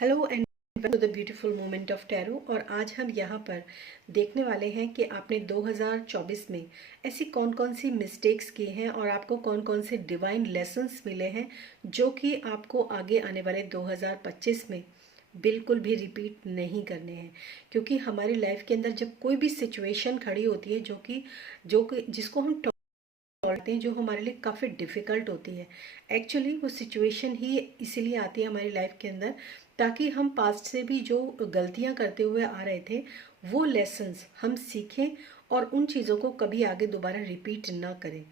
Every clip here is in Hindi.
Hello and welcome to the beautiful moment of tarot. और आज हम यहाँ पर देखने वाले हैं कि आपने 2024 में ऐसी कौन कौन सी मिस्टेक्स की हैं और आपको कौन कौन से डिवाइन लेसन्स मिले हैं जो कि आपको आगे आने वाले 2025 में बिल्कुल भी रिपीट नहीं करने हैं। क्योंकि हमारी लाइफ के अंदर जब कोई भी सिचुएशन खड़ी होती है जो कि जिसको हम हैं, जो हमारे लिए काफ़ी डिफ़िकल्ट होती है, एक्चुअली वो सिचुएशन ही इसीलिए आती है हमारी लाइफ के अंदर ताकि हम पास्ट से भी जो गलतियां करते हुए आ रहे थे वो लेसन्स हम सीखें और उन चीज़ों को कभी आगे दोबारा रिपीट ना करें।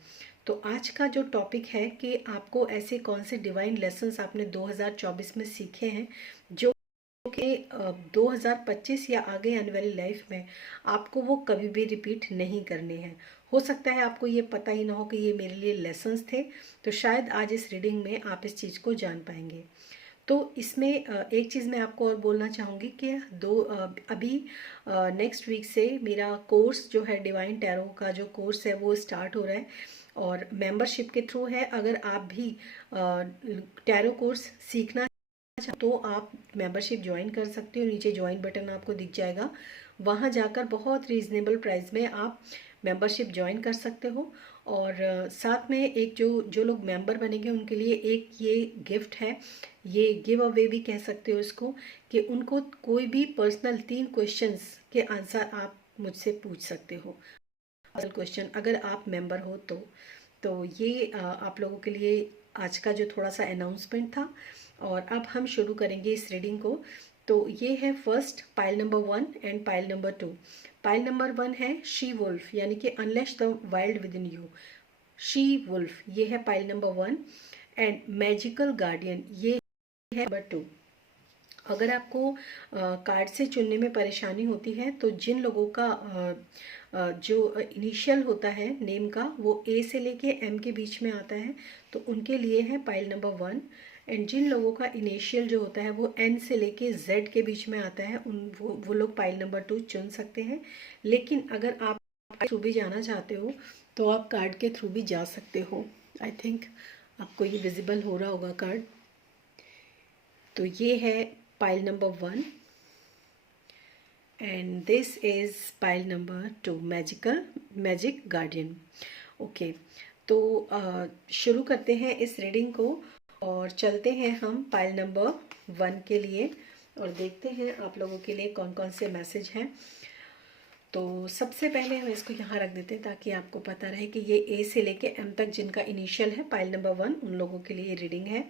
तो आज का जो टॉपिक है कि आपको ऐसे कौन से डिवाइन लेसन्स आपने 2024 में सीखे हैं जो कि 2025 या आगे आने वाली लाइफ में आपको वो कभी भी रिपीट नहीं करने हैं। हो सकता है आपको ये पता ही ना हो कि ये मेरे लिए लेसन्स थे, तो शायद आज इस रीडिंग में आप इस चीज़ को जान पाएंगे। तो इसमें एक चीज़ मैं आपको और बोलना चाहूँगी कि अभी नेक्स्ट वीक से मेरा कोर्स जो है डिवाइन टैरो का जो कोर्स है वो स्टार्ट हो रहा है और मेंबरशिप के थ्रू है। अगर आप भी टैरो कोर्स सीखना तो आप मेंबरशिप ज्वाइन कर सकते हो। नीचे ज्वाइन बटन आपको दिख जाएगा, वहाँ जाकर बहुत रीज़नेबल प्राइस में आप मेंबरशिप ज्वाइन कर सकते हो। और साथ में एक जो जो लोग मेंबर बनेंगे उनके लिए एक ये गिफ्ट है, ये गिव अवे भी कह सकते हो इसको, कि उनको कोई भी पर्सनल 3 क्वेश्चंस के आंसर आप मुझसे पूछ सकते हो। असल क्वेश्चन अगर आप मेंबर हो तो ये आप लोगों के लिए आज का जो थोड़ा सा अनाउंसमेंट था। और अब हम शुरू करेंगे इस रीडिंग को। तो ये है first pile number 1 and pile number 2। Pile number 1 है शी वुल्फ, यानी कि unleash the wild within you. She wolf ये है pile number 1। And magical guardian ये है नंबर 2। अगर आपको कार्ड से चुनने में परेशानी होती है तो जिन लोगों का जो इनिशियल होता है नेम का वो ए से लेके एम के बीच में आता है तो उनके लिए है पाइल नंबर 1। एंड जिन लोगों का इनिशियल जो होता है वो एन से लेके जेड के बीच में आता है वो लोग पाइल नंबर 2 चुन सकते हैं। लेकिन अगर आप थ्रू भी जाना चाहते हो तो आप कार्ड के थ्रू भी जा सकते हो। आई थिंक आपको ये विजिबल हो रहा होगा कार्ड। तो ये है pile number 1 and this is pile number 2, magic guardian। Okay, तो शुरू करते हैं इस रीडिंग को और चलते हैं हम पाइल नंबर 1 के लिए और देखते हैं आप लोगों के लिए कौन कौन से मैसेज हैं। तो सबसे पहले हम इसको यहाँ रख देते हैं ताकि आपको पता रहे कि ये ए से लेके एम तक जिनका इनिशियल है पाइल नंबर 1 उन लोगों के लिए ये रीडिंग है।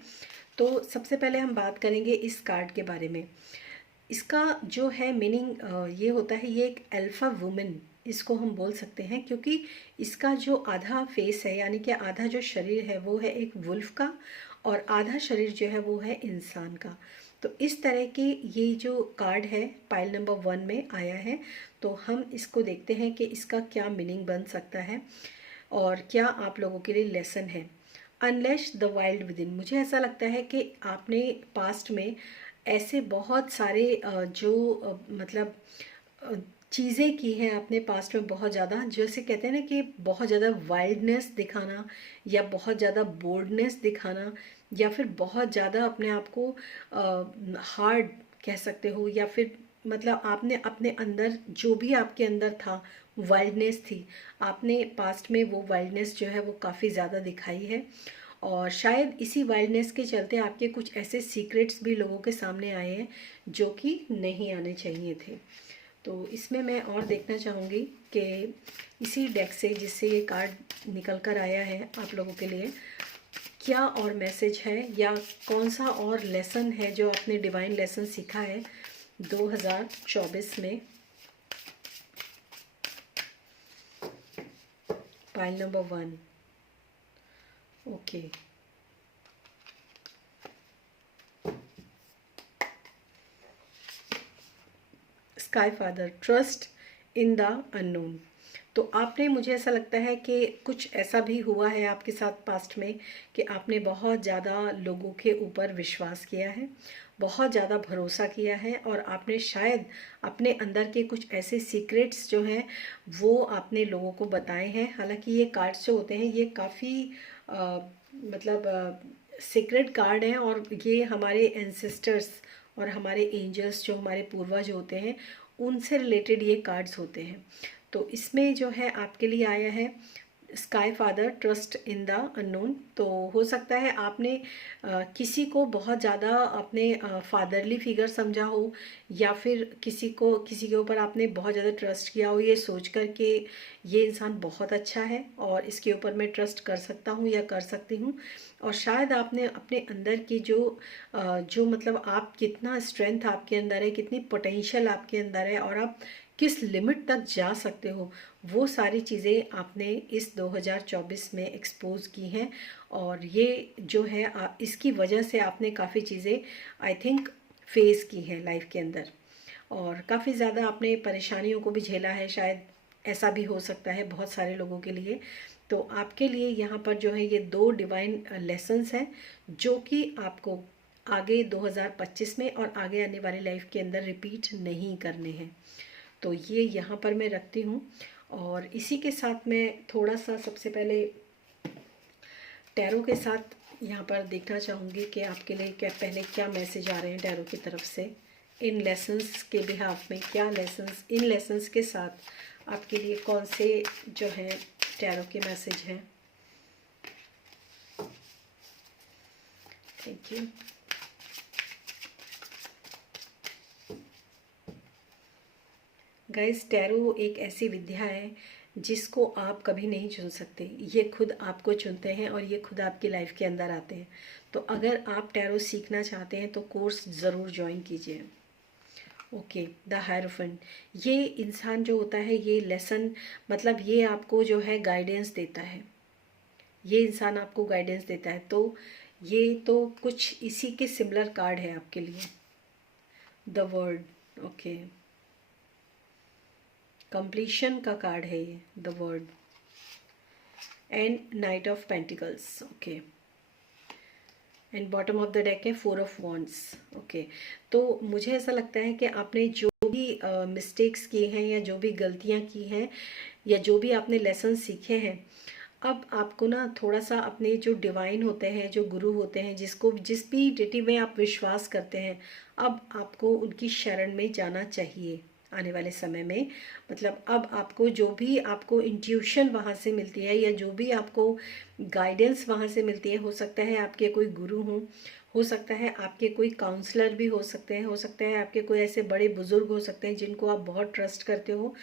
तो सबसे पहले हम बात करेंगे इस कार्ड के बारे में। इसका जो है मीनिंग ये होता है, ये एक अल्फा वुमेन इसको हम बोल सकते हैं क्योंकि इसका जो आधा फेस है यानी कि आधा जो शरीर है वो है एक वुल्फ का और आधा शरीर जो है वो है इंसान का। तो इस तरह के ये जो कार्ड है पाइल नंबर 1 में आया है। तो हम इसको देखते हैं कि इसका क्या मीनिंग बन सकता है और क्या आप लोगों के लिए लेसन है। अनलेश द वाइल्ड विद इन, मुझे ऐसा लगता है कि आपने पास्ट में ऐसे बहुत सारे मतलब चीज़ें की हैं आपने पास्ट में बहुत ज़्यादा, जैसे कहते हैं ना कि बहुत ज़्यादा वाइल्डनेस दिखाना या बहुत ज़्यादा बोल्डनेस दिखाना या फिर बहुत ज़्यादा अपने आप को हार्ड कह सकते हो, या फिर मतलब आपने अपने अंदर जो भी आपके अंदर था वाइल्डनेस थी, आपने पास्ट में वो वाइल्डनेस जो है वो काफ़ी ज़्यादा दिखाई है। और शायद इसी वाइल्डनेस के चलते आपके कुछ ऐसे सीक्रेट्स भी लोगों के सामने आए हैं जो कि नहीं आने चाहिए थे। तो इसमें मैं और देखना चाहूँगी कि इसी डेक से जिससे ये कार्ड निकल कर आया है आप लोगों के लिए क्या और मैसेज है या कौन सा और लेसन है जो आपने डिवाइन लेसन सीखा है 2024 में। Pile number 1। Okay, sky father, trust in the unknown. तो आपने, मुझे ऐसा लगता है कि कुछ ऐसा भी हुआ है आपके साथ पास्ट में कि आपने बहुत ज़्यादा लोगों के ऊपर विश्वास किया है, बहुत ज़्यादा भरोसा किया है और आपने शायद अपने अंदर के कुछ ऐसे सीक्रेट्स जो हैं वो आपने लोगों को बताए हैं। हालांकि ये कार्ड्स जो होते हैं ये काफ़ी मतलब सीक्रेट कार्ड हैं और ये हमारे एंसेस्टर्स और हमारे एंजल्स जो हमारे पूर्वज होते हैं उनसे रिलेटेड ये कार्ड्स होते हैं। तो इसमें जो है आपके लिए आया है sky father, trust in the unknown. तो हो सकता है आपने किसी को बहुत ज़्यादा अपने फादरली फिगर समझा हो, या फिर किसी के ऊपर आपने बहुत ज़्यादा ट्रस्ट किया हो, ये सोच कर के ये इंसान बहुत अच्छा है और इसके ऊपर मैं ट्रस्ट कर सकता हूँ या कर सकती हूँ। और शायद आपने अपने अंदर की जो मतलब आप कितना स्ट्रेंथ आपके अंदर है, कितनी पोटेंशियल आपके अंदर है और आप किस लिमिट तक जा सकते हो, वो सारी चीज़ें आपने इस 2024 में एक्सपोज की हैं। और ये जो है इसकी वजह से आपने काफ़ी चीज़ें आई थिंक फेस की हैं लाइफ के अंदर, और काफ़ी ज़्यादा आपने परेशानियों को भी झेला है, शायद ऐसा भी हो सकता है बहुत सारे लोगों के लिए। तो आपके लिए यहाँ पर जो है ये 2 डिवाइन लेसन्स हैं जो कि आपको आगे 2025 में और आगे आने वाली लाइफ के अंदर रिपीट नहीं करने हैं। तो ये यहाँ पर मैं रखती हूँ। और इसी के साथ मैं थोड़ा सा सबसे पहले टैरो के साथ यहाँ पर देखना चाहूँगी कि आपके लिए पहले क्या मैसेज आ रहे हैं टैरो की तरफ से इन लेसन्स के बिहाफ में, क्या लेसन्स, इन लेसन्स के साथ आपके लिए कौन से जो है टैरो के मैसेज हैं। Thank you. गाइस, टैरो एक ऐसी विद्या है जिसको आप कभी नहीं चुन सकते, ये खुद आपको चुनते हैं और ये खुद आपकी लाइफ के अंदर आते हैं। तो अगर आप टैरो सीखना चाहते हैं तो कोर्स ज़रूर ज्वाइन कीजिए। ओके, द हायरोफेंट, ये इंसान जो होता है, ये लेसन मतलब ये आपको जो है गाइडेंस देता है, ये इंसान आपको गाइडेंस देता है। तो ये तो कुछ इसी के सिमिलर कार्ड है आपके लिए। द वर्ड, ओके, कंप्लीशन का कार्ड है ये, the world, and night of pentacles, okay, and bottom of the deck है 4 ऑफ वॉन्ड्स, ओके। तो मुझे ऐसा लगता है कि आपने जो भी मिस्टेक्स किए हैं या जो भी गलतियां की हैं या जो भी आपने लेसन सीखे हैं, अब आपको ना थोड़ा सा अपने जो डिवाइन होते हैं, जो गुरु होते हैं, जिस भी डिटी में आप विश्वास करते हैं, अब आपको उनकी शरण में जाना चाहिए आने वाले समय में। मतलब अब आपको जो भी आपको इंट्यूशन वहाँ से मिलती है या जो भी आपको गाइडेंस वहाँ से मिलती है, हो सकता है आपके कोई गुरु हों, हो सकता है आपके कोई काउंसलर भी हो सकते हैं, हो सकता है आपके कोई ऐसे बड़े बुजुर्ग हो सकते हैं जिनको आप बहुत ट्रस्ट करते हो।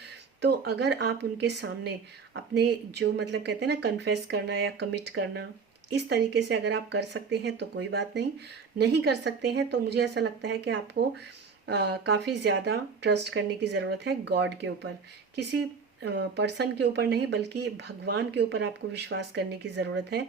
तो अगर आप उनके सामने अपने जो मतलब कहते हैं ना कन्फेस करना या कमिट करना, इस तरीके से अगर आप कर सकते हैं तो कोई बात नहीं, नहीं कर सकते हैं तो मुझे ऐसा लगता है कि आपको काफ़ी ज़्यादा ट्रस्ट करने की ज़रूरत है गॉड के ऊपर, किसी पर्सन के ऊपर नहीं बल्कि भगवान के ऊपर आपको विश्वास करने की ज़रूरत है।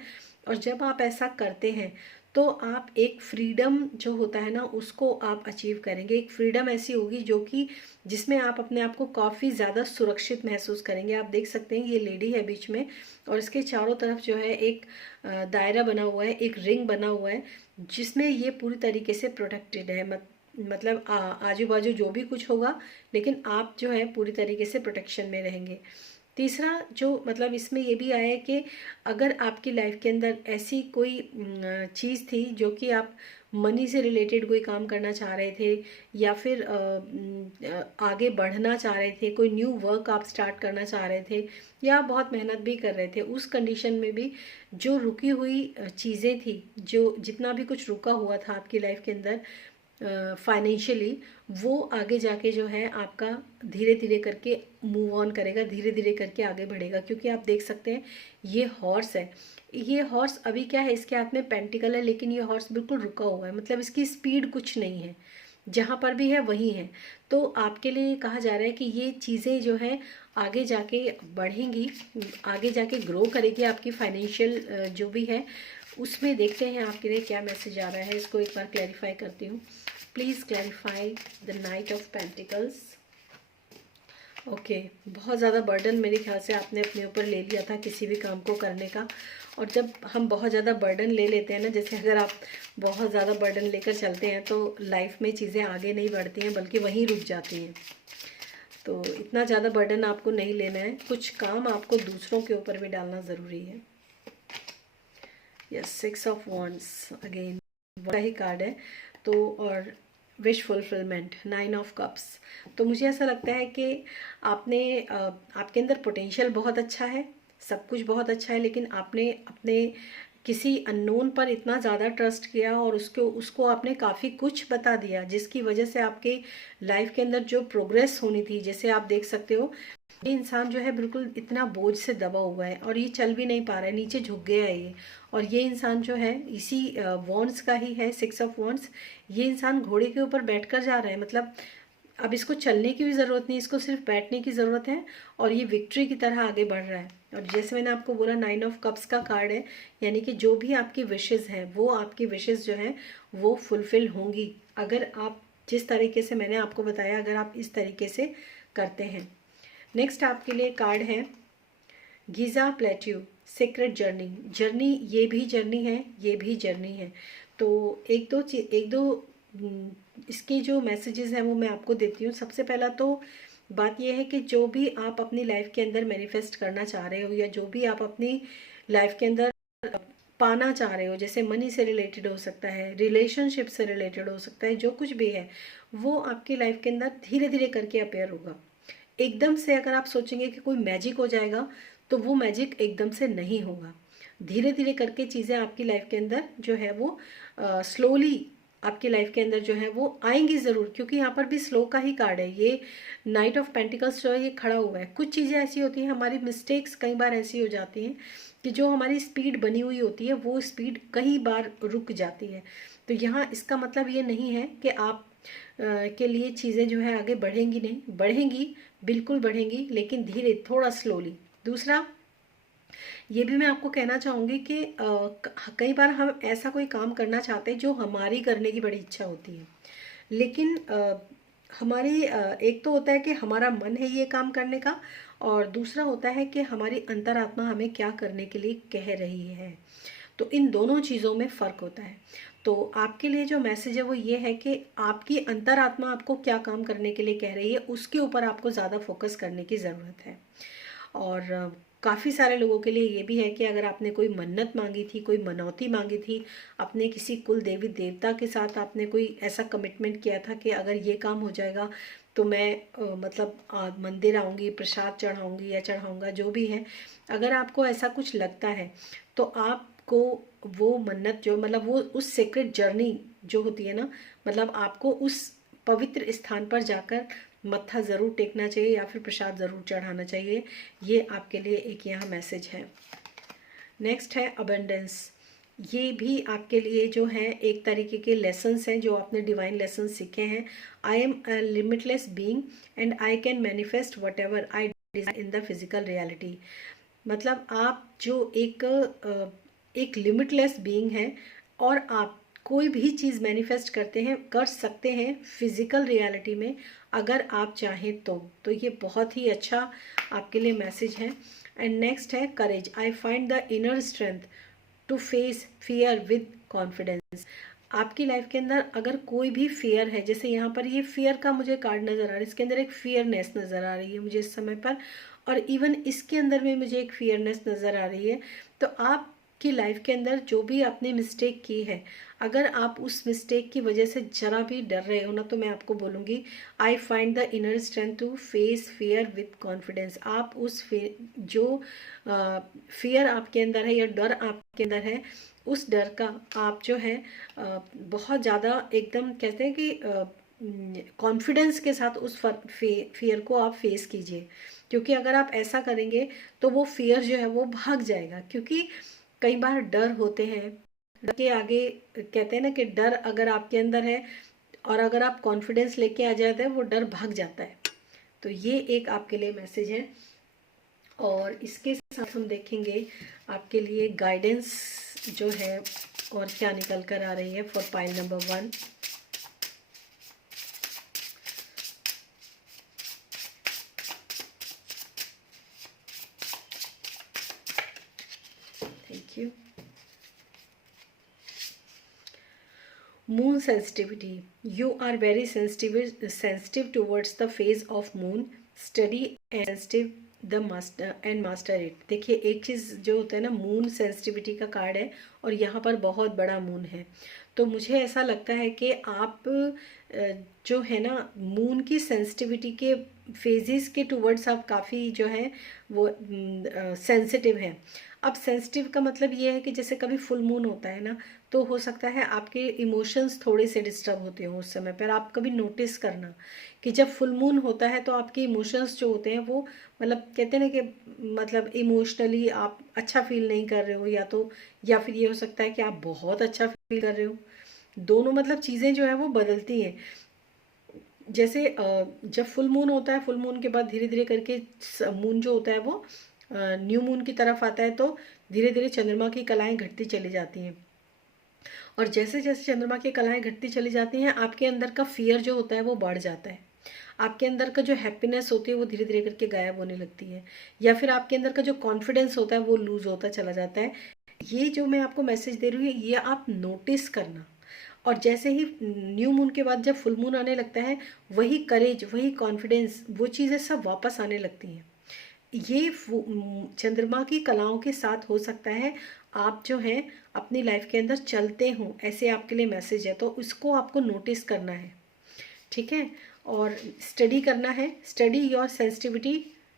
और जब आप ऐसा करते हैं तो आप एक फ्रीडम जो होता है ना उसको आप अचीव करेंगे। एक फ्रीडम ऐसी होगी जो कि जिसमें आप अपने आप को काफ़ी ज़्यादा सुरक्षित महसूस करेंगे। आप देख सकते हैं ये लेडी है बीच में और इसके चारों तरफ जो है एक दायरा बना हुआ है, एक रिंग बना हुआ है जिसमें ये पूरी तरीके से प्रोटेक्टेड है। मतलब आजू बाजू जो भी कुछ होगा लेकिन आप जो है पूरी तरीके से प्रोटेक्शन में रहेंगे। तीसरा जो मतलब इसमें ये भी आया है कि अगर आपकी लाइफ के अंदर ऐसी कोई चीज़ थी जो कि आप मनी से रिलेटेड कोई काम करना चाह रहे थे या फिर आगे बढ़ना चाह रहे थे, कोई न्यू वर्क आप स्टार्ट करना चाह रहे थे या आप बहुत मेहनत भी कर रहे थे, उस कंडीशन में भी जो रुकी हुई चीज़ें थी, जो जितना भी कुछ रुका हुआ था आपकी लाइफ के अंदर फाइनेंशियली, वो आगे जाके जो है आपका धीरे धीरे करके मूव ऑन करेगा, धीरे धीरे करके आगे बढ़ेगा। क्योंकि आप देख सकते हैं ये हॉर्स है, ये हॉर्स अभी क्या है, इसके हाथ में पेंटिकल है लेकिन ये हॉर्स बिल्कुल रुका हुआ है, मतलब इसकी स्पीड कुछ नहीं है, जहाँ पर भी है वही है। तो आपके लिए कहा जा रहा है कि ये चीज़ें जो है आगे जाके बढ़ेंगी, आगे जाके ग्रो करेगी आपकी फाइनेंशियल जो भी है उसमें। देखते हैं आपके लिए क्या मैसेज आ रहा है, इसको एक बार क्लैरिफाई करती हूँ। Please clarify the night of pentacles. Okay, बहुत ज़्यादा बर्डन मेरे ख्याल से आपने अपने ऊपर ले लिया था किसी भी काम को करने का। और जब हम बहुत ज़्यादा बर्डन ले लेते हैं ना, जैसे अगर आप बहुत ज़्यादा बर्डन लेकर चलते हैं तो लाइफ में चीज़ें आगे नहीं बढ़ती हैं बल्कि वहीं रुक जाती हैं। तो इतना ज़्यादा बर्डन आपको नहीं लेना है, कुछ काम आपको दूसरों के ऊपर भी डालना ज़रूरी है। यस, 6 ऑफ वॉन्ड्स अगेन बड़ा ही कार्ड है। तो और विश फुलफिलमेंट, 9 ऑफ कप्स। तो मुझे ऐसा लगता है कि आपके अंदर पोटेंशियल बहुत अच्छा है, सब कुछ बहुत अच्छा है, लेकिन आपने अपने किसी अननोन पर इतना ज़्यादा ट्रस्ट किया और उसको उसको आपने काफ़ी कुछ बता दिया, जिसकी वजह से आपके लाइफ के अंदर जो प्रोग्रेस होनी थी, जैसे आप देख सकते हो ये इंसान जो है बिल्कुल इतना बोझ से दबा हुआ है और ये चल भी नहीं पा रहा है, नीचे झुक गया है ये। और ये इंसान जो है इसी वॉन्ड्स का ही है, 6 ऑफ वॉन्ड्स। ये इंसान घोड़े के ऊपर बैठकर जा रहा है, मतलब अब इसको चलने की भी ज़रूरत नहीं, इसको सिर्फ बैठने की ज़रूरत है और ये विक्ट्री की तरह आगे बढ़ रहा है। और जैसे मैंने आपको बोला 9 ऑफ कप्स का कार्ड है, यानी कि जो भी आपकी विशेज़ हैं वो आपकी विशेज़ जो हैं वो फुलफ़िल होंगी, अगर आप जिस तरीके से मैंने आपको बताया, अगर आप इस तरीके से करते हैं। नेक्स्ट आपके लिए कार्ड है Giza plateau, secret journey. Journey, ये भी जर्नी है, ये भी जर्नी है। तो एक दो इसके जो मैसेजेस हैं वो मैं आपको देती हूँ। सबसे पहला तो बात यह है कि जो भी आप अपनी लाइफ के अंदर मैनिफेस्ट करना चाह रहे हो या जो भी आप अपनी लाइफ के अंदर पाना चाह रहे हो, जैसे मनी से रिलेटेड हो सकता है, रिलेशनशिप से रिलेटेड हो सकता है, जो कुछ भी है वो आपकी लाइफ के अंदर धीरे धीरे करके अपेयर होगा। एकदम से अगर आप सोचेंगे कि कोई मैजिक हो जाएगा तो वो मैजिक एकदम से नहीं होगा। धीरे धीरे करके चीज़ें आपकी लाइफ के अंदर जो है वो स्लोली आपकी लाइफ के अंदर जो है वो आएंगी ज़रूर, क्योंकि यहाँ पर भी स्लो का ही कार्ड है। ये नाइट ऑफ पेंटिकल्स जो है ये खड़ा हुआ है। कुछ चीज़ें ऐसी होती हैं, हमारी मिस्टेक्स कई बार ऐसी हो जाती हैं कि जो हमारी स्पीड बनी हुई होती है वो स्पीड कई बार रुक जाती है। तो यहाँ इसका मतलब ये नहीं है कि आप के लिए चीज़ें जो है आगे बढ़ेंगी नहीं, बढ़ेंगी, बिल्कुल बढ़ेंगी, लेकिन धीरे, थोड़ा स्लोली। दूसरा ये भी मैं आपको कहना चाहूँगी कि कई बार हम ऐसा कोई काम करना चाहते हैं जो हमारी करने की बड़ी इच्छा होती है, लेकिन हमारी एक तो होता है कि हमारा मन है ये काम करने का, और दूसरा होता है कि हमारी अंतरात्मा हमें क्या करने के लिए कह रही है। तो इन दोनों चीज़ों में फ़र्क होता है। तो आपके लिए जो मैसेज है वो ये है कि आपकी अंतरात्मा आपको क्या काम करने के लिए कह रही है, उसके ऊपर आपको ज़्यादा फोकस करने की ज़रूरत है। और काफ़ी सारे लोगों के लिए ये भी है कि अगर आपने कोई मन्नत मांगी थी, कोई मनौती मांगी थी, अपने किसी कुल देवी देवता के साथ आपने कोई ऐसा कमिटमेंट किया था कि अगर ये काम हो जाएगा तो मैं मतलब मंदिर आऊँगी, प्रसाद चढ़ाऊँगी या चढ़ाऊँगा, जो भी है। अगर आपको ऐसा कुछ लगता है तो आपको वो मन्नत जो, मतलब वो उस सीक्रेट जर्नी जो होती है ना, मतलब आपको उस पवित्र स्थान पर जाकर मत्था ज़रूर टेकना चाहिए या फिर प्रसाद ज़रूर चढ़ाना चाहिए। ये आपके लिए एक यहाँ मैसेज है। नेक्स्ट है अबंडेंस। ये भी आपके लिए जो है एक तरीके के लेसन्स हैं जो आपने डिवाइन लेसन्स सीखे हैं। I am a limitless being and I can manifest what ever I Dzire in the physical reality. मतलब आप जो एक लिमिटलेस बीइंग है और आप कोई भी चीज़ मैनिफेस्ट करते हैं, कर सकते हैं फिजिकल रियलिटी में, अगर आप चाहें तो ये बहुत ही अच्छा आपके लिए मैसेज है। एंड नेक्स्ट है courage. I find the inner strength to face fear with confidence. आपकी लाइफ के अंदर अगर कोई भी फियर है, जैसे यहाँ पर ये फियर का मुझे कार्ड नज़र आ रहा है, इसके अंदर एक फियरनेस नज़र आ रही है मुझे इस समय पर, और इवन इसके अंदर में मुझे एक फियरनेस नज़र आ रही है। तो आपकी लाइफ के अंदर जो भी आपने मिस्टेक की है, अगर आप उस मिस्टेक की वजह से ज़रा भी डर रहे हो ना, तो मैं आपको बोलूँगी I find the inner strength to face fear with confidence. आप उस जो फियर आपके अंदर है या डर आपके अंदर है, उस डर का आप जो है बहुत ज़्यादा एकदम कहते हैं कि कॉन्फिडेंस के साथ उस फियर को आप फेस कीजिए, क्योंकि अगर आप ऐसा करेंगे तो वो फियर जो है वो भाग जाएगा। क्योंकि कई बार डर होते हैं, डर के आगे कहते हैं ना कि डर अगर आपके अंदर है और अगर आप कॉन्फिडेंस लेके आ जाते हैं वो डर भाग जाता है। तो ये एक आपके लिए मैसेज है। और इसके साथ हम देखेंगे आपके लिए गाइडेंस जो है और क्या निकल कर आ रही है for pile number 1। Thank you. Moon sensitivity. You are very sensitive towards the phase of moon. Study and sensitive the master and master it. देखिए एक चीज़ जो होता है ना, मून सेंसिटिविटी का कार्ड है और यहाँ पर बहुत बड़ा मून है। तो मुझे ऐसा लगता है कि आप जो है ना मून की सेंसिटिविटी के फेजेस के टूवर्ड्स आप काफ़ी जो है वो सेंसिटिव हैं। अब सेंसिटिव का मतलब ये है कि जैसे कभी फुल मून होता है ना, तो हो सकता है आपके इमोशंस थोड़े से डिस्टर्ब होते हो उस समय पर। आप कभी नोटिस करना कि जब फुल मून होता है तो आपके इमोशंस जो होते हैं वो मतलब कहते हैं ना कि मतलब इमोशनली आप अच्छा फील नहीं कर रहे हो, या फिर ये हो सकता है कि आप बहुत अच्छा फील कर रहे हो। दोनों मतलब चीज़ें जो है वो बदलती हैं। जैसे जब फुल मून होता है, फुल मून के बाद धीरे धीरे करके मून जो होता है वो न्यू मून की तरफ आता है, तो धीरे धीरे चंद्रमा की कलाएं घटती चली जाती हैं। और जैसे जैसे चंद्रमा की कलाएं घटती चली जाती हैं, आपके अंदर का फियर जो होता है वो बढ़ जाता है। आपके अंदर का जो हैप्पीनेस होती है वो धीरे धीरे करके गायब होने लगती है, या फिर आपके अंदर का जो कॉन्फिडेंस होता है वो लूज होता चला जाता है। ये जो मैं आपको मैसेज दे रही हूँ ये आप नोटिस करना। और जैसे ही न्यू मून के बाद जब फुल मून आने लगता है, वही करेज, वही कॉन्फिडेंस, वो चीज़ें सब वापस आने लगती हैं। ये चंद्रमा की कलाओं के साथ हो सकता है। आप जो हैं अपनी लाइफ के अंदर चलते हो, ऐसे आपके लिए मैसेज है, तो इसको आपको नोटिस करना है। ठीक है। और स्टडी करना है, study your sensitivity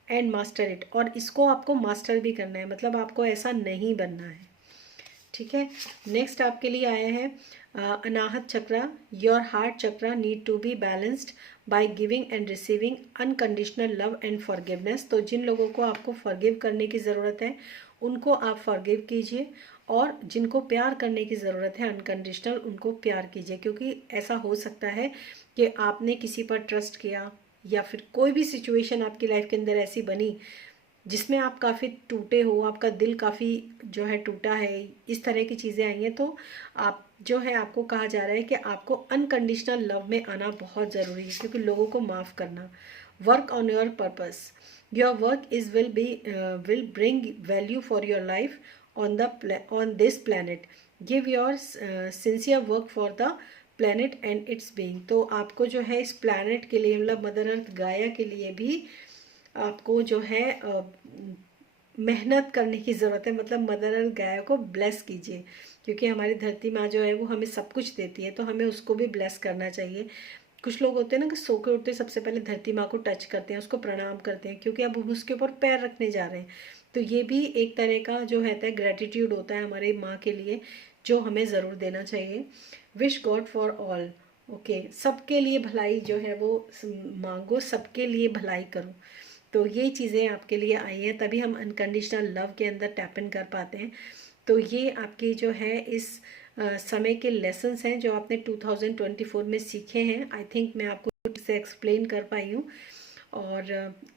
and master it, और इसको आपको मास्टर भी करना है, मतलब आपको ऐसा नहीं बनना है। ठीक है। नेक्स्ट आपके लिए आया है Anahata chakra. Your heart chakra need to be balanced by giving and receiving unconditional love and forgiveness. तो जिन लोगों को आपको फॉरगिव करने की ज़रूरत है उनको आप फॉरगिव कीजिए, और जिनको प्यार करने की ज़रूरत है अनकंडीशनल, उनको प्यार कीजिए। क्योंकि ऐसा हो सकता है कि आपने किसी पर ट्रस्ट किया, या फिर कोई भी सिचुएशन आपकी लाइफ के अंदर ऐसी बनी जिसमें आप काफ़ी टूटे हो, आपका दिल काफ़ी जो है टूटा है, इस तरह की चीज़ें आई हैं, तो आप जो है आपको कहा जा रहा है कि आपको अनकंडीशनल लव में आना बहुत ज़रूरी है, क्योंकि लोगों को माफ़ करना। Work on your purpose. Your work is will bring value for your life on this planet. Give your sincere work for the planet and it's being. तो आपको जो है इस प्लानट के लिए, मतलब मदर अर्थ गाया के लिए भी आपको जो है मेहनत करने की ज़रूरत है। मतलब मदर अर्थ गाय को ब्लेस कीजिए, क्योंकि हमारी धरती माँ जो है वो हमें सब कुछ देती है, तो हमें उसको भी ब्लेस करना चाहिए। कुछ लोग होते हैं ना कि सो के उठते सबसे पहले धरती माँ को टच करते हैं, उसको प्रणाम करते हैं, क्योंकि अब हम उसके ऊपर पैर रखने जा रहे हैं। तो ये भी एक तरह का जो है ग्रेटिट्यूड होता है हमारी माँ के लिए, जो हमें ज़रूर देना चाहिए। Wish God for all. Okay, सबके लिए भलाई जो है वो मांगो, सबके लिए भलाई करो। तो ये चीज़ें आपके लिए आई हैं, तभी हम अनकंडीशनल लव के अंदर टैप इन कर पाते हैं। तो ये आपकी जो है इस समय के लेसन्स हैं जो आपने 2024 में सीखे हैं। आई थिंक मैं आपको ठीक से एक्सप्लेन कर पाई हूँ। और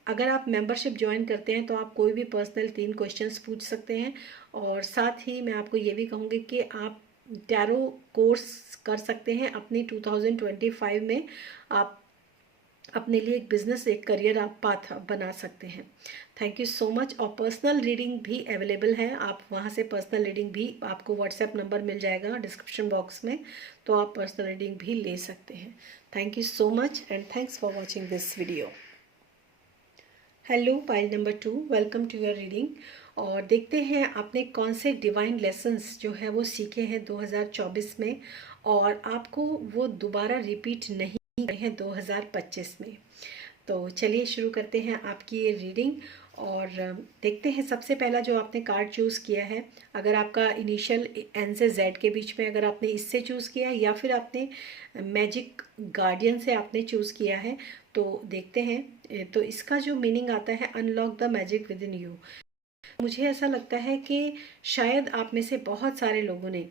अगर आप मेंबरशिप ज्वाइन करते हैं तो आप कोई भी पर्सनल 3 क्वेश्चंस पूछ सकते हैं। और साथ ही मैं आपको ये भी कहूँगी कि आप टैरो कोर्स कर सकते हैं अपनी 2025 में। आप अपने लिए एक बिजनेस, एक करियर आप पाथ बना सकते हैं। Thank you so much. और पर्सनल रीडिंग भी अवेलेबल है, आप वहाँ से पर्सनल रीडिंग भी, आपको व्हाट्सएप नंबर मिल जाएगा डिस्क्रिप्शन बॉक्स में, तो आप पर्सनल रीडिंग भी ले सकते हैं। Thank you so much and thanks for watching this video. Hello pile number 2, welcome to your reading. और देखते हैं आपने कौन से डिवाइन लेसन्स जो है वो सीखे हैं 2024 में, और आपको वो दोबारा रिपीट नहीं गए हैं 2025 में। तो चलिए शुरू करते हैं आपकी ये रीडिंग, और देखते हैं सबसे पहला जो आपने कार्ड चूज़ किया है। अगर आपका इनिशियल एन से जेड के बीच में अगर आपने इससे चूज़ किया है, या फिर आपने मैजिक गार्डियन से आपने चूज़ किया है, तो देखते हैं। तो इसका जो मीनिंग आता है, unlock the magic with in you. मुझे ऐसा लगता है कि शायद आप में से बहुत सारे लोगों ने,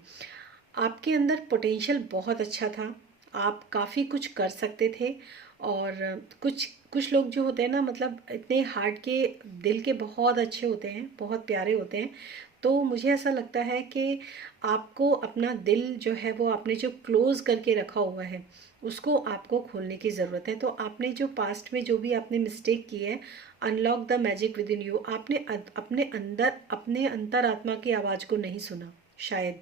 आपके अंदर पोटेंशियल बहुत अच्छा था, आप काफ़ी कुछ कर सकते थे। और कुछ कुछ लोग जो होते हैं ना, मतलब इतने हार्ट के, दिल के बहुत अच्छे होते हैं, बहुत प्यारे होते हैं। तो मुझे ऐसा लगता है कि आपको अपना दिल जो है वो आपने जो क्लोज़ करके रखा हुआ है उसको आपको खोलने की ज़रूरत है। तो आपने जो पास्ट में जो भी आपने मिस्टेक की है, unlock the magic with in you, आपने अपने अंदर, अपने अंतरात्मा की आवाज़ को नहीं सुना। शायद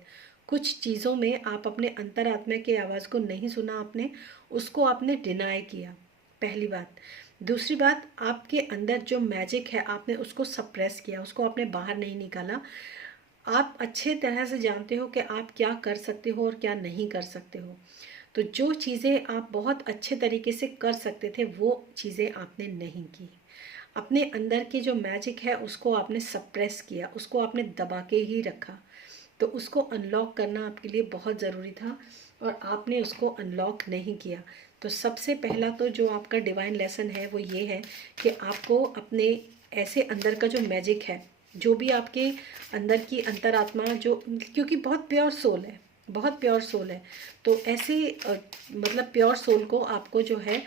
कुछ चीज़ों में आप अपने अंतरात्मा की आवाज़ को नहीं सुना, आपने उसको आपने डिनाई किया, पहली बात। दूसरी बात, आपके अंदर जो मैजिक है आपने उसको सप्रेस किया, उसको आपने बाहर नहीं निकाला। आप अच्छे तरह से जानते हो कि आप क्या कर सकते हो और क्या नहीं कर सकते हो। तो जो चीज़ें आप बहुत अच्छे तरीके से कर सकते थे वो चीज़ें आपने नहीं की। अपने अंदर की जो मैजिक है उसको आपने सप्रेस किया, उसको आपने दबा के ही रखा। तो उसको अनलॉक करना आपके लिए बहुत ज़रूरी था और आपने उसको अनलॉक नहीं किया। तो सबसे पहला तो जो आपका डिवाइन लेसन है वो ये है कि आपको अपने ऐसे अंदर का जो मैजिक है, जो भी आपके अंदर की अंतरात्मा, जो क्योंकि बहुत प्योर सोल है, बहुत प्योर सोल है, तो ऐसे मतलब प्योर सोल को आपको जो है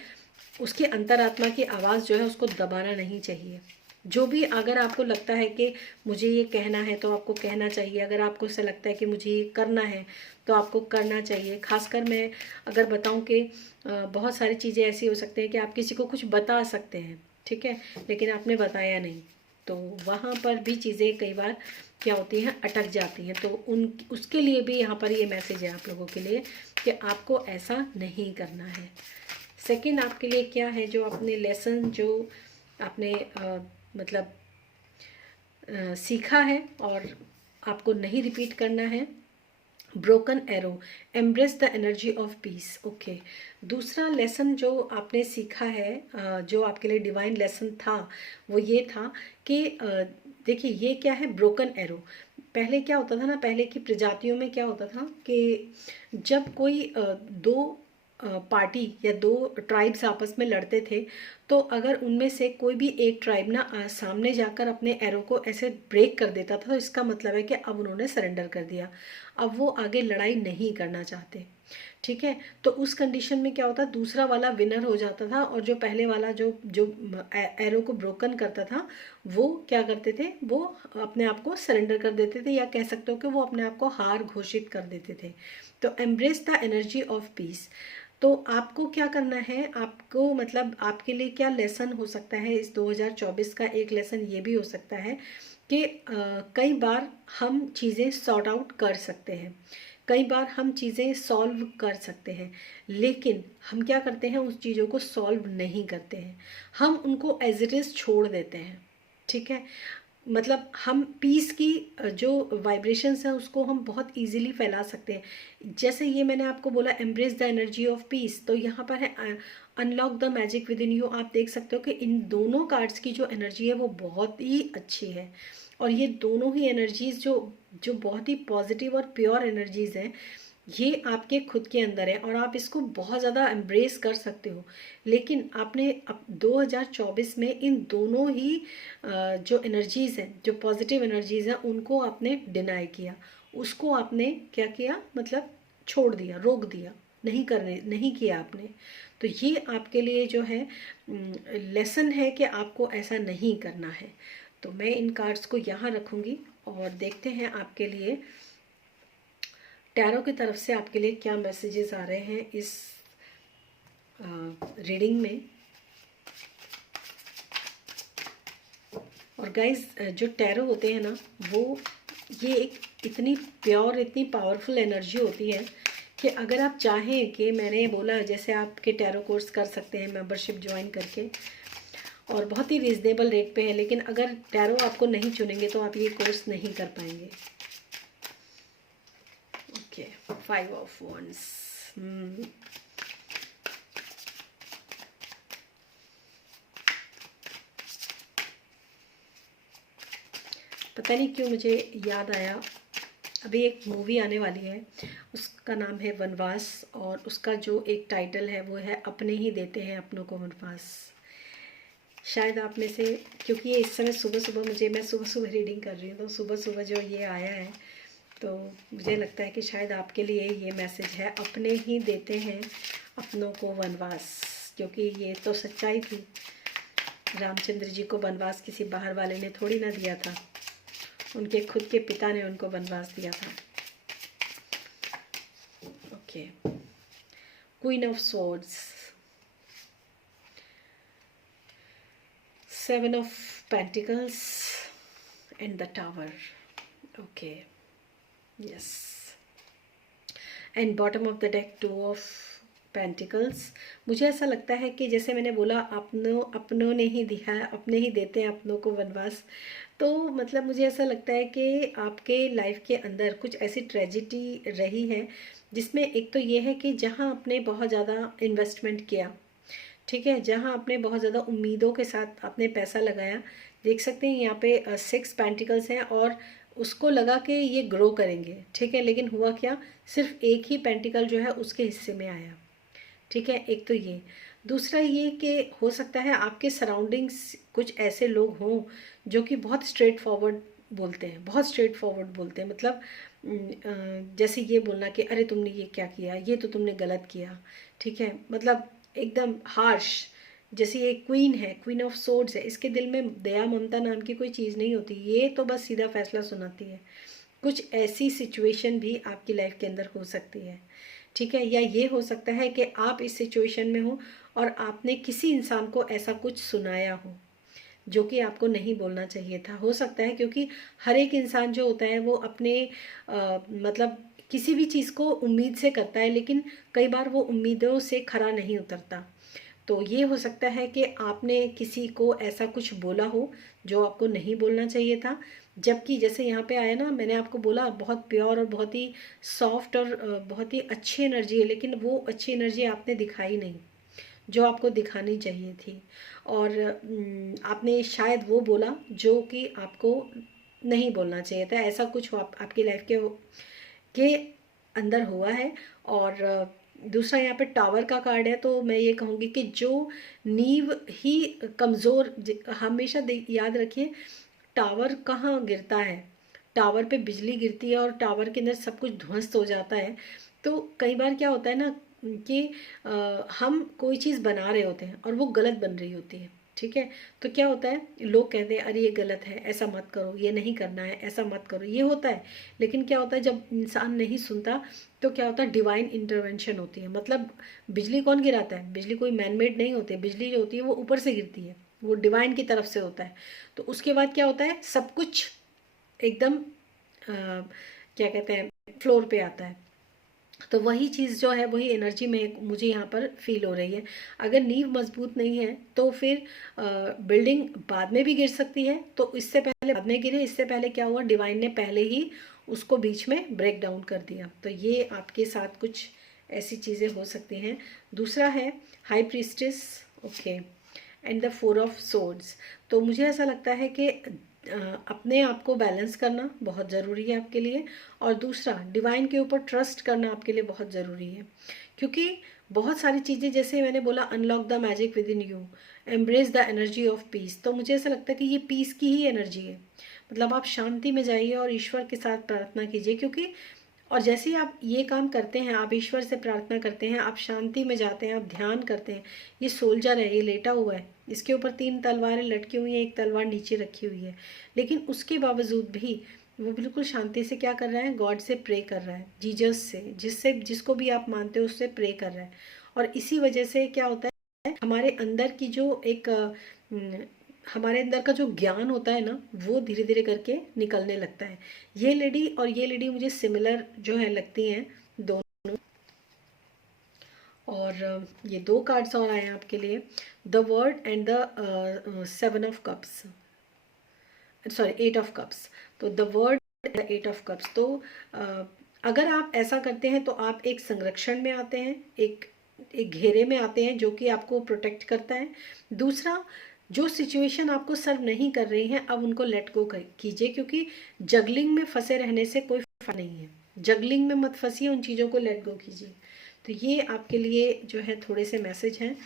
उसके अंतरात्मा की आवाज़ जो है उसको दबाना नहीं चाहिए। जो भी अगर आपको लगता है कि मुझे ये कहना है तो आपको कहना चाहिए, अगर आपको ऐसा लगता है कि मुझे ये करना है तो आपको करना चाहिए। खासकर मैं अगर बताऊं कि बहुत सारी चीज़ें ऐसी हो सकती हैं कि आप किसी को कुछ बता सकते हैं, ठीक है, लेकिन आपने बताया नहीं, तो वहाँ पर भी चीज़ें कई बार क्या होती हैं, अटक जाती हैं। तो उसके लिए भी यहाँ पर ये मैसेज है आप लोगों के लिए कि आपको ऐसा नहीं करना है। सेकंड आपके लिए क्या है, जो अपने लेसन जो आपने मतलब सीखा है और आपको नहीं रिपीट करना है। Broken arrow, embrace the energy of peace. Okay, दूसरा लेसन जो आपने सीखा है, जो आपके लिए डिवाइन लेसन था, वो ये था कि देखिए ये क्या है, ब्रोकन एरो। पहले क्या होता था ना, पहले की प्रजातियों में क्या होता था कि जब कोई दो पार्टी या दो ट्राइब्स आपस में लड़ते थे, तो अगर उनमें से कोई भी एक ट्राइब ना सामने जाकर अपने एरो को ऐसे ब्रेक कर देता था, तो इसका मतलब है कि अब उन्होंने सरेंडर कर दिया, अब वो आगे लड़ाई नहीं करना चाहते, ठीक है। तो उस कंडीशन में क्या होता, दूसरा वाला विनर हो जाता था और जो पहले वाला जो जो एरो को ब्रोकन करता था वो क्या करते थे, वो अपने आप को सरेंडर कर देते थे, या कह सकते हो कि वो अपने आप को हार घोषित कर देते थे। तो embrace the energy of peace. तो आपको क्या करना है, आपको मतलब आपके लिए क्या लेसन हो सकता है इस 2024 का, एक लेसन ये भी हो सकता है कि कई बार हम चीज़ें सॉर्ट आउट कर सकते हैं, कई बार हम चीज़ें सॉल्व कर सकते हैं, लेकिन हम क्या करते हैं, उस चीज़ों को सॉल्व नहीं करते हैं, हम उनको एज इट इज़ छोड़ देते हैं, ठीक है। मतलब हम पीस की जो वाइब्रेशंस है उसको हम बहुत इजीली फैला सकते हैं। जैसे ये मैंने आपको बोला embrace the energy of peace, तो यहाँ पर है unlock the magic with in you. आप देख सकते हो कि इन दोनों कार्ड्स की जो एनर्जी है वो बहुत ही अच्छी है, और ये दोनों ही एनर्जीज जो जो बहुत ही पॉजिटिव और प्योर एनर्जीज हैं, ये आपके खुद के अंदर है और आप इसको बहुत ज़्यादा एम्ब्रेस कर सकते हो। लेकिन आपने अब 2024 में इन दोनों ही जो एनर्जीज़ हैं, जो पॉजिटिव एनर्जीज़ हैं, उनको आपने डिनाई किया, उसको आपने क्या किया, मतलब छोड़ दिया, रोक दिया, नहीं किया आपने। तो ये आपके लिए जो है लेसन है कि आपको ऐसा नहीं करना है। तो मैं इन कार्ड्स को यहाँ रखूँगी और देखते हैं आपके लिए टैरो की तरफ से आपके लिए क्या मैसेजेस आ रहे हैं इस रीडिंग में। और गाइज जो टैरो होते हैं ना, वो ये एक इतनी प्योर, इतनी पावरफुल एनर्जी होती है कि अगर आप चाहें कि, मैंने बोला जैसे आपके टैरो कोर्स कर सकते हैं मेंबरशिप ज्वाइन करके, और बहुत ही रिजनेबल रेट पे है, लेकिन अगर टैरो आपको नहीं चुनेंगे तो आप ये कोर्स नहीं कर पाएंगे। Okay, 5 of wands. पता नहीं क्यों मुझे याद आया, अभी एक मूवी आने वाली है, उसका नाम है वनवास, और उसका जो एक टाइटल है वो है अपने ही देते हैं अपनों को वनवास। शायद आप में से, क्योंकि ये इस समय सुबह सुबह मैं सुबह सुबह रीडिंग कर रही हूँ, तो सुबह सुबह जो ये आया है, तो मुझे लगता है कि शायद आपके लिए ये मैसेज है, अपने ही देते हैं अपनों को वनवास। क्योंकि ये तो सच्चाई थी, रामचंद्र जी को वनवास किसी बाहर वाले ने थोड़ी ना दिया था, उनके खुद के पिता ने उनको वनवास दिया था। Okay, queen of swords, 7 of Pentacles and the Tower. Okay, yes, and bottom of the deck 2 of Pentacles. मुझे ऐसा लगता है कि जैसे मैंने बोला अपनों ने ही दिया है, अपने ही देते हैं अपनों को वनवास, तो मतलब मुझे ऐसा लगता है कि आपके लाइफ के अंदर कुछ ऐसी ट्रेजिडी रही है जिसमें एक तो ये है कि जहाँ आपने बहुत ज़्यादा इन्वेस्टमेंट किया, ठीक है, जहाँ आपने बहुत ज़्यादा उम्मीदों के साथ आपने पैसा लगाया। देख सकते हैं यहाँ पे 6 पेंटिकल्स हैं और उसको लगा कि ये ग्रो करेंगे, ठीक है, लेकिन हुआ क्या, सिर्फ एक ही पेंटिकल जो है उसके हिस्से में आया, ठीक है। एक तो ये, दूसरा ये कि हो सकता है आपके सराउंडिंग्स कुछ ऐसे लोग हों जो कि बहुत स्ट्रेट फॉरवर्ड बोलते हैं, बहुत स्ट्रेट फॉरवर्ड बोलते हैं, मतलब जैसे ये बोलना कि अरे तुमने ये क्या किया, ये तो तुमने गलत किया, ठीक है, मतलब एकदम हार्श। जैसे ये क्वीन है, क्वीन ऑफ सोर्ड्स है, इसके दिल में दया ममता नाम की कोई चीज़ नहीं होती, ये तो बस सीधा फैसला सुनाती है। कुछ ऐसी सिचुएशन भी आपकी लाइफ के अंदर हो सकती है, ठीक है। या ये हो सकता है कि आप इस सिचुएशन में हो और आपने किसी इंसान को ऐसा कुछ सुनाया हो जो कि आपको नहीं बोलना चाहिए था, हो सकता है, क्योंकि हर एक इंसान जो होता है वो अपने मतलब किसी भी चीज़ को उम्मीद से करता है, लेकिन कई बार वो उम्मीदों से खरा नहीं उतरता। तो ये हो सकता है कि आपने किसी को ऐसा कुछ बोला हो जो आपको नहीं बोलना चाहिए था, जबकि जैसे यहाँ पे आया ना, मैंने आपको बोला बहुत प्योर और बहुत ही सॉफ्ट और बहुत ही अच्छी एनर्जी है, लेकिन वो अच्छी एनर्जी आपने दिखाई नहीं जो आपको दिखानी चाहिए थी। और आपने शायद वो बोला जो कि आपको नहीं बोलना चाहिए था, ऐसा कुछ आपकी लाइफ के अंदर हुआ है। और दूसरा यहाँ पे टावर का कार्ड है, तो मैं ये कहूँगी कि जो नींव ही कमज़ोर, हमेशा याद रखिए, टावर कहाँ गिरता है, टावर पे बिजली गिरती है और टावर के अंदर सब कुछ ध्वस्त हो जाता है। तो कई बार क्या होता है ना कि हम कोई चीज़ बना रहे होते हैं और वो गलत बन रही होती है, ठीक है। तो क्या होता है, लोग कहते हैं अरे ये गलत है, ऐसा मत करो, ये नहीं करना है, ऐसा मत करो, ये होता है। लेकिन क्या होता है, जब इंसान नहीं सुनता तो क्या होता है, डिवाइन इंटरवेंशन होती है। मतलब बिजली कौन गिराता है, बिजली कोई मैनमेड नहीं होती है, बिजली जो होती है वो ऊपर से गिरती है, वो डिवाइन की तरफ से होता है। तो उसके बाद क्या होता है, सब कुछ एकदम क्या कहते हैं, फ्लोर पे आता है। तो वही चीज़ जो है, वही एनर्जी में मुझे यहाँ पर फील हो रही है। अगर नींव मजबूत नहीं है तो फिर बिल्डिंग बाद में भी गिर सकती है। तो इससे पहले, बाद में गिरे, इससे पहले क्या हुआ, डिवाइन ने पहले ही उसको बीच में ब्रेक डाउन कर दिया। तो ये आपके साथ कुछ ऐसी चीज़ें हो सकती हैं। दूसरा है high priestess, okay, and the 4 of swords. तो मुझे ऐसा लगता है कि अपने आप को बैलेंस करना बहुत ज़रूरी है आपके लिए, और दूसरा डिवाइन के ऊपर ट्रस्ट करना आपके लिए बहुत ज़रूरी है। क्योंकि बहुत सारी चीज़ें, जैसे मैंने बोला, unlock the magic with in you, embrace the energy of peace. तो मुझे ऐसा लगता है कि ये पीस की ही एनर्जी है। मतलब आप शांति में जाइए और ईश्वर के साथ प्रार्थना कीजिए, क्योंकि और जैसे ही आप ये काम करते हैं, आप ईश्वर से प्रार्थना करते हैं, आप शांति में जाते हैं, आप ध्यान करते हैं। ये सोल्जर है, ये लेटा हुआ है, इसके ऊपर 3 तलवारें लटकी हुई हैं, एक तलवार नीचे रखी हुई है, लेकिन उसके बावजूद भी वो बिल्कुल शांति से क्या कर रहा है, गॉड से प्रे कर रहा है, जीजस से, जिससे जिसको भी आप मानते हो उससे प्रे कर रहा है। और इसी वजह से क्या होता है, हमारे अंदर की जो एक हमारे अंदर का जो ज्ञान होता है ना, वो धीरे धीरे करके निकलने लगता है। ये लेडी और ये लेडी मुझे सिमिलर जो है लगती हैं दोनों। और ये 2 कार्ड्स और आए हैं आपके लिए, the world and the 7 of cups, sorry 8 of cups. तो the world, the 8 of cups. तो अगर आप ऐसा करते हैं तो आप एक संरक्षण में आते हैं, एक एक घेरे में आते हैं जो कि आपको प्रोटेक्ट करता है। दूसरा, जो सिचुएशन आपको सर्व नहीं कर रही है, अब उनको लेट गो कीजिए, क्योंकि जगलिंग में फंसे रहने से कोई फायदा नहीं है। जगलिंग में मत फंसिए, उन चीज़ों को लेट गो कीजिए। तो ये आपके लिए जो है थोड़े से मैसेज हैं।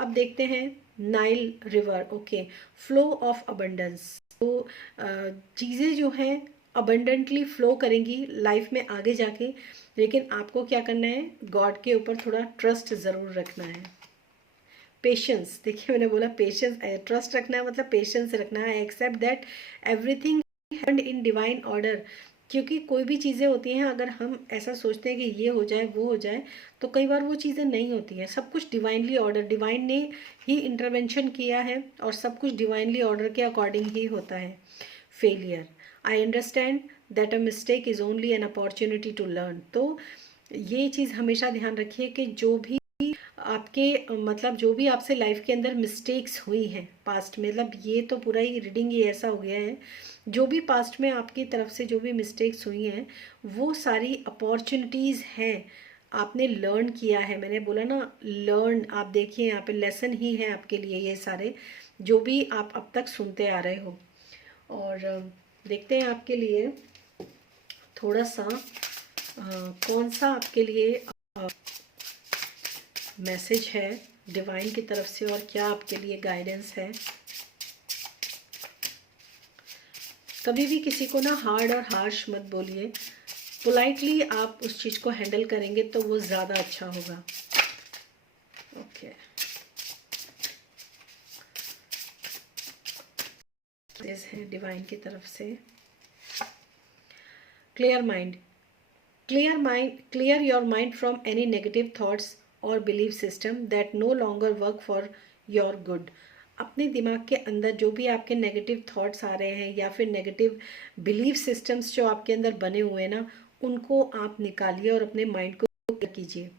अब देखते हैं Nile river, okay, flow of abundance. तो चीज़ें जो हैं अबंडेंटली फ्लो करेंगी लाइफ में आगे जाके, लेकिन आपको क्या करना है, गॉड के ऊपर थोड़ा ट्रस्ट ज़रूर रखना है। पेशेंस, देखिए मैंने बोला पेशेंस, ट्रस्ट रखना है मतलब पेशेंस रखना है। Accept that everything happened in divine order. क्योंकि कोई भी चीज़ें होती हैं, अगर हम ऐसा सोचते हैं कि ये हो जाए वो हो जाए, तो कई बार वो चीज़ें नहीं होती हैं। सब कुछ डिवाइनली ऑर्डर, डिवाइन ने ही इंटरवेंशन किया है और सब कुछ डिवाइनली ऑर्डर के अकॉर्डिंग ही होता है। Failure, I understand that a mistake is only an opportunity to learn. तो ये चीज़ हमेशा ध्यान रखिए कि जो भी आपके मतलब जो भी आपसे लाइफ के अंदर मिस्टेक्स हुई हैं पास्ट में, मतलब ये तो पूरा ही रीडिंग ही ऐसा हो गया है, जो भी पास्ट में आपकी तरफ से जो भी मिस्टेक्स हुई हैं वो सारी अपॉर्चुनिटीज़ हैं, आपने लर्न किया है। मैंने बोला ना लर्न, आप देखिए यहाँ पे लेसन ही है आपके लिए ये सारे जो भी आप अब तक सुनते आ रहे हो। और देखते हैं आपके लिए थोड़ा सा कौन सा आपके लिए मैसेज है डिवाइन की तरफ से और क्या आपके लिए गाइडेंस है। कभी भी किसी को ना हार्ड और हार्श मत बोलिए, पोलाइटली आप उस चीज़ को हैंडल करेंगे तो वो ज़्यादा अच्छा होगा। ओके, है डिवाइन की तरफ से clear mind, clear your mind from any negative thoughts or belief system that no longer work for your good। अपने दिमाग के अंदर जो भी आपके नेगेटिव थॉट्स आ रहे हैं या फिर नेगेटिव बिलीफ सिस्टम्स जो आपके अंदर बने हुए हैं ना, उनको आप निकालिए और अपने माइंड को क्लियर कीजिए,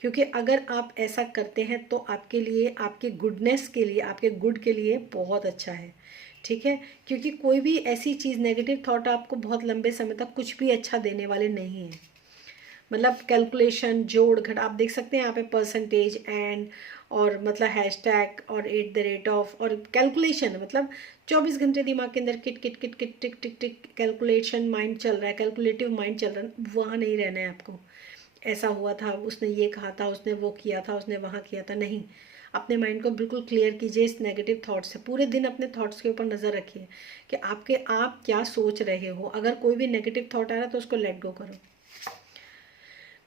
क्योंकि अगर आप ऐसा करते हैं तो आपके लिए, आपके गुडनेस के लिए, आपके गुड के लिए बहुत अच्छा है। ठीक है, क्योंकि कोई भी ऐसी चीज़ नेगेटिव थॉट आपको बहुत लंबे समय तक कुछ भी अच्छा देने वाले नहीं हैं। मतलब कैलकुलेशन, जोड़ घटा, आप देख सकते हैं यहाँ पे परसेंटेज एंड और मतलब हैशटैग और @ और कैलकुलेशन, मतलब 24 घंटे दिमाग के अंदर किट किट किट किट टिक टिक टिक कैलकुलेशन माइंड चल रहा है, कैलकुलेटिव माइंड चल रहा है। वहाँ नहीं रहना है आपको, ऐसा हुआ था, उसने ये कहा था, उसने वो किया था, उसने वहाँ किया था, नहीं। अपने माइंड को बिल्कुल क्लियर कीजिए इस नेगेटिव थॉट से। पूरे दिन अपने थॉट्स के ऊपर नज़र रखिए कि आप क्या सोच रहे हो। अगर कोई भी नेगेटिव थॉट आ रहा है तो उसको लेट गो करो।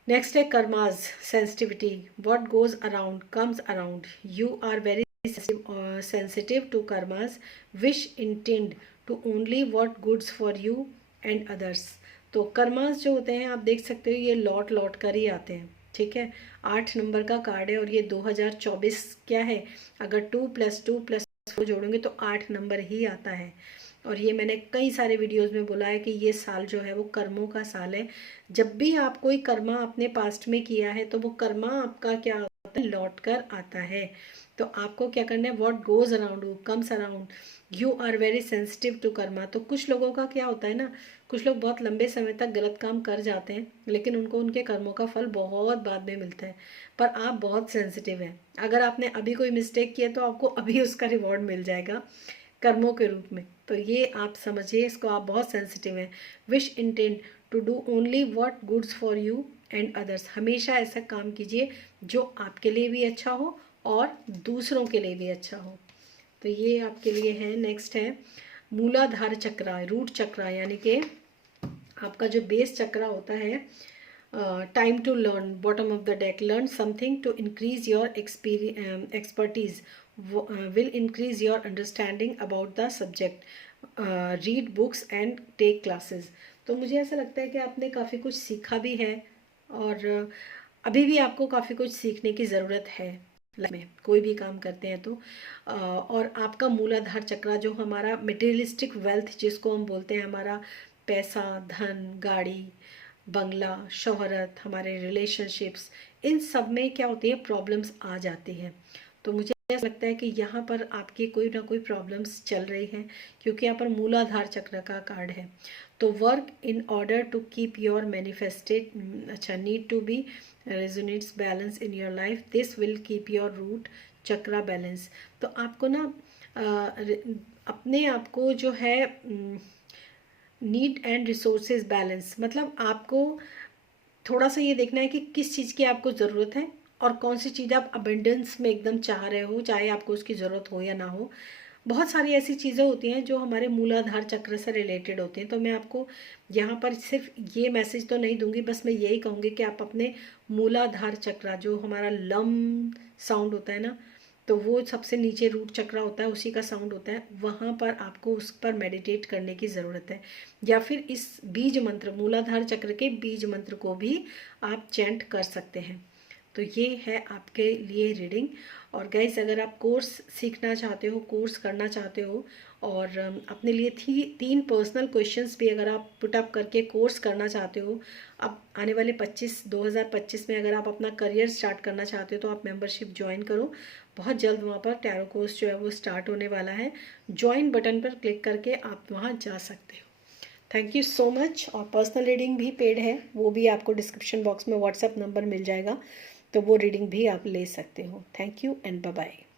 नेक्स्ट है karma's sensitivity, what goes around comes around, you are very sensitive to karmas which intend to only what goods for you and others। तो कर्मास जो होते हैं आप देख सकते हो ये लौट लौट कर ही आते हैं। ठीक है, 8 नंबर का कार्ड है और ये 2024 क्या है, अगर 2 + 2 + 4 जोड़ोगे तो 8 नंबर ही आता है। और ये मैंने कई सारे वीडियोस में बोला है कि ये साल जो है वो कर्मों का साल है। जब भी आप कोई कर्मा अपने पास्ट में किया है तो वो कर्मा आपका क्या होता है, लौट कर आता है। तो आपको क्या करना है, what goes around comes around, you are very sensitive to karma. तो कुछ लोगों का क्या होता है ना, कुछ लोग बहुत लंबे समय तक गलत काम कर जाते हैं लेकिन उनको उनके कर्मों का फल बहुत बाद में मिलता है। पर आप बहुत सेंसिटिव हैं, अगर आपने अभी कोई मिस्टेक किया तो आपको अभी उसका रिवॉर्ड मिल जाएगा कर्मों के रूप में। तो ये आप समझिए इसको, आप बहुत सेंसिटिव हैं। Wish intent to do only what goods for you and others, हमेशा ऐसा काम कीजिए जो आपके लिए भी अच्छा हो और दूसरों के लिए भी अच्छा हो। तो ये आपके लिए है। नेक्स्ट है मूलाधार चक्र, रूट चक्र, यानी कि आपका जो बेस चक्र होता है। Time to learn, bottom of the deck, learn something to increase your expertise, will increase your understanding about the subject, read books and take classes। तो मुझे ऐसा लगता है कि आपने काफ़ी कुछ सीखा भी है और अभी भी आपको काफ़ी कुछ सीखने की ज़रूरत है लाइफ में, कोई भी काम करते हैं तो। और आपका मूलाधार चक्र जो हमारा मटेरियलिस्टिक वेल्थ जिसको हम बोलते हैं, हमारा पैसा, धन, गाड़ी, बंगला, शोहरत, हमारे रिलेशनशिप्स, इन सब में क्या होती है, प्रॉब्लम्स आ जाती हैं। तो मुझे ऐसा लगता है कि यहाँ पर आपकी कोई ना कोई प्रॉब्लम्स चल रही हैं क्योंकि यहाँ पर मूलाधार चक्र का कार्ड है। तो work in order to keep your manifested, अच्छा, need to be resonates balance in your life, this will keep your root chakra balance. तो आपको ना अपने आप को जो है नीड एंड रिसोर्सेज बैलेंस, मतलब आपको थोड़ा सा ये देखना है कि किस चीज़ की आपको ज़रूरत है और कौन सी चीज़ आप अबेंडेंस में एकदम चाह रहे हो, चाहे आपको उसकी ज़रूरत हो या ना हो। बहुत सारी ऐसी चीज़ें होती हैं जो हमारे मूलाधार चक्र से रिलेटेड होती हैं। तो मैं आपको यहाँ पर सिर्फ ये मैसेज तो नहीं दूंगी, बस मैं यही कहूँगी कि आप अपने मूलाधार चक्र, जो हमारा लम साउंड होता है ना, तो वो सबसे नीचे रूट चक्र होता है, उसी का साउंड होता है, वहाँ पर आपको उस पर मेडिटेट करने की ज़रूरत है। या फिर इस बीज मंत्र, मूलाधार चक्र के बीज मंत्र को भी आप चैंट कर सकते हैं। तो ये है आपके लिए रीडिंग। और गाइस, अगर आप कोर्स सीखना चाहते हो, कोर्स करना चाहते हो और अपने लिए 3 पर्सनल क्वेश्चंस भी अगर आप पुट अप करके कोर्स करना चाहते हो, अब आने वाले 2025 में अगर आप अपना करियर स्टार्ट करना चाहते हो तो आप मेंबरशिप ज्वाइन करो। बहुत जल्द वहाँ पर टैरो कोर्स जो है वो स्टार्ट होने वाला है। ज्वाइन बटन पर क्लिक करके आप वहाँ जा सकते हो। Thank you so much. और पर्सनल रीडिंग भी पेड है, वो भी आपको डिस्क्रिप्शन बॉक्स में व्हाट्सएप नंबर मिल जाएगा, तो वो रीडिंग भी आप ले सकते हो। Thank you and bye bye.